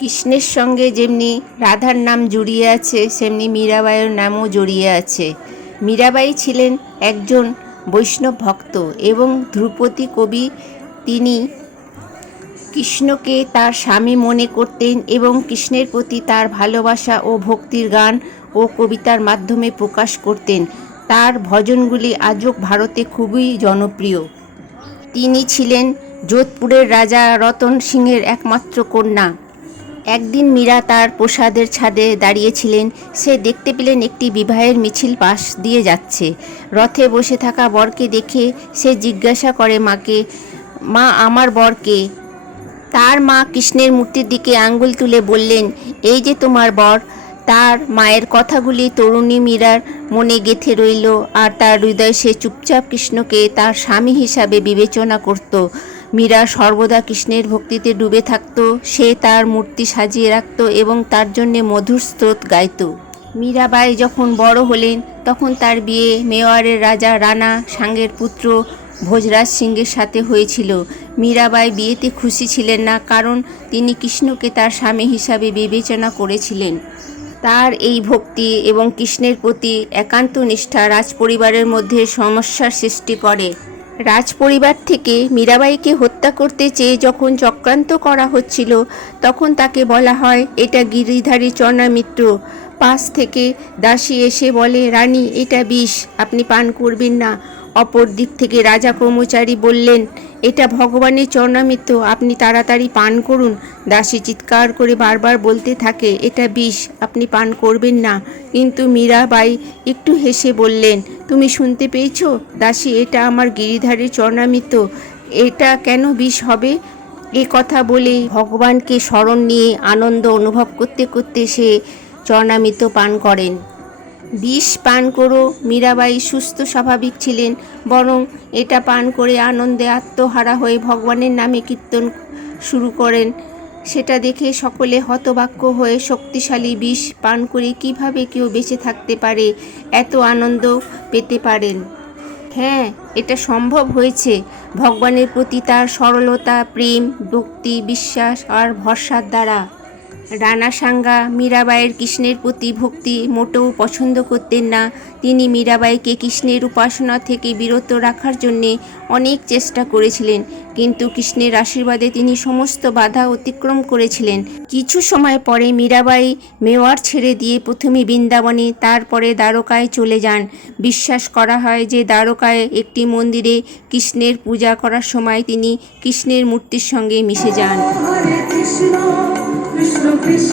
কৃষ্ণের সঙ্গে যেমনি রাধার নাম জড়িয়ে আছে, সেমনি মীরাবাইয়ের নামও জড়িয়ে আছে। মীরাবাই ছিলেন একজন বৈষ্ণব ভক্ত এবং ধ্রুপদী কবি। তিনি কৃষ্ণকে তার স্বামী মনে করতেন এবং কৃষ্ণের প্রতি তার ভালোবাসা ও ভক্তির গান ও কবিতার মাধ্যমে প্রকাশ করতেন। তার ভজনগুলি আজও ভারতে খুবই জনপ্রিয়। তিনি ছিলেন যোধপুরের রাজা রতন সিংহের একমাত্র কন্যা। একদিন মীরা তার প্রসাদের ছাদে দাঁড়িয়েছিলেন। সে দেখতে পেলেন একটি বিবাহের মিছিল পাশ দিয়ে যাচ্ছে। রথে বসে থাকা বরকে দেখে সে জিজ্ঞাসা করে মাকে, মা, আমার বরকে? তার মা কৃষ্ণের মূর্তির দিকে আঙ্গুল তুলে বললেন, এই যে তোমার বর, তার মায়ের কথাগুলি তরুণী মীরার মনে গেঁথে রইল, আর তার হৃদয়ে সে চুপচাপ কৃষ্ণকে তার স্বামী হিসাবে বিবেচনা করত। মীরা সর্বদা কৃষ্ণের ভক্তিতে ডুবে থাকত, সে তার মূর্তি সাজিয়ে রাখত এবং তার জন্য মধুর স্রোত গাইত। মীরাবাই যখন বড় হলেন, তখন তার বিয়ে মেওয়ারের রাজা রানা সাঙ্গের পুত্র ভোজরাজ সিংহের সাথে হয়েছিল। মীরাবাই বিয়েতে খুশি ছিলেন না, কারণ তিনি কৃষ্ণকে তার স্বামী হিসাবে বিবেচনা করেছিলেন। তার এই ভক্তি এবং কৃষ্ণের প্রতি একান্ত নিষ্ঠা রাজপরিবারের মধ্যে সমস্যার সৃষ্টি করে। রাজপরিবার থেকে মীরাবাইকে হত্যা করতে চেয়ে যখন চক্রান্ত করা হচ্ছিল, তখন তাকে বলা হয়, এটা গিরিধারী চর্ণামিত্র পাশ থেকে দাসী এসে বলে, রানী, এটা বিষ, আপনি পান করবেন না। অপর দিক থেকে রাজা কর্মচারী বললেন, এটা ভগবানের চরণামৃত, আপনি তাড়াতাড়ি পান করুন। দাসী চিৎকার করে বারবার বলতে থাকে, এটা বিষ, আপনি পান করবেন না। কিন্তু মীরাবাই একটু হেসে বললেন, তুমি শুনতে পেয়েছ? দাসী, এটা আমার গিরিধারীর চরণামৃত। এটা কেন বিষ হবে? এ কথা বলেই ভগবানকে স্মরণ নিয়ে আনন্দ অনুভব করতে করতে সে চরণামৃত পান করেন। বিষ পান করো। মীরাবাই সুস্থ স্বাভাবিক ছিলেন, বরং এটা পান করে আনন্দে আত্মহারা হয়ে ভগবানের নামে কীর্তন শুরু করেন। সেটা দেখে সকলে হতবাক্য হয়ে শক্তিশালী বিষ পান করে কীভাবে কেউ বেঁচে থাকতে পারে, এত আনন্দ পেতে পারেন। হ্যাঁ এটা সম্ভব হয়েছে। ভগবানের প্রতি তার সরলতা, প্রেম, ভক্তি, বিশ্বাস আর ভরসার দ্বারা। রানা সাঙ্গা, মীরাবাইয়ের কৃষ্ণের প্রতি ভক্তি মোটেও পছন্দ করতেন না। তিনি মীরাবাইকে কৃষ্ণের উপাসনা থেকে বিরত রাখার জন্যে অনেক চেষ্টা করেছিলেন, কিন্তু কৃষ্ণের আশীর্বাদে তিনি সমস্ত বাধা অতিক্রম করেছিলেন। কিছু সময় পরে মীরাবাই মেওয়ার ছেড়ে দিয়ে প্রথমে বৃন্দাবনে, তারপরে দ্বারকায় চলে যান। বিশ্বাস করা হয় যে দ্বারকায় একটি মন্দিরে কৃষ্ণের পূজা করার সময় তিনি কৃষ্ণের মূর্তির সঙ্গে মিশে যান। কৃষ্ণ। কৃষ্ণ কৃষ্ণ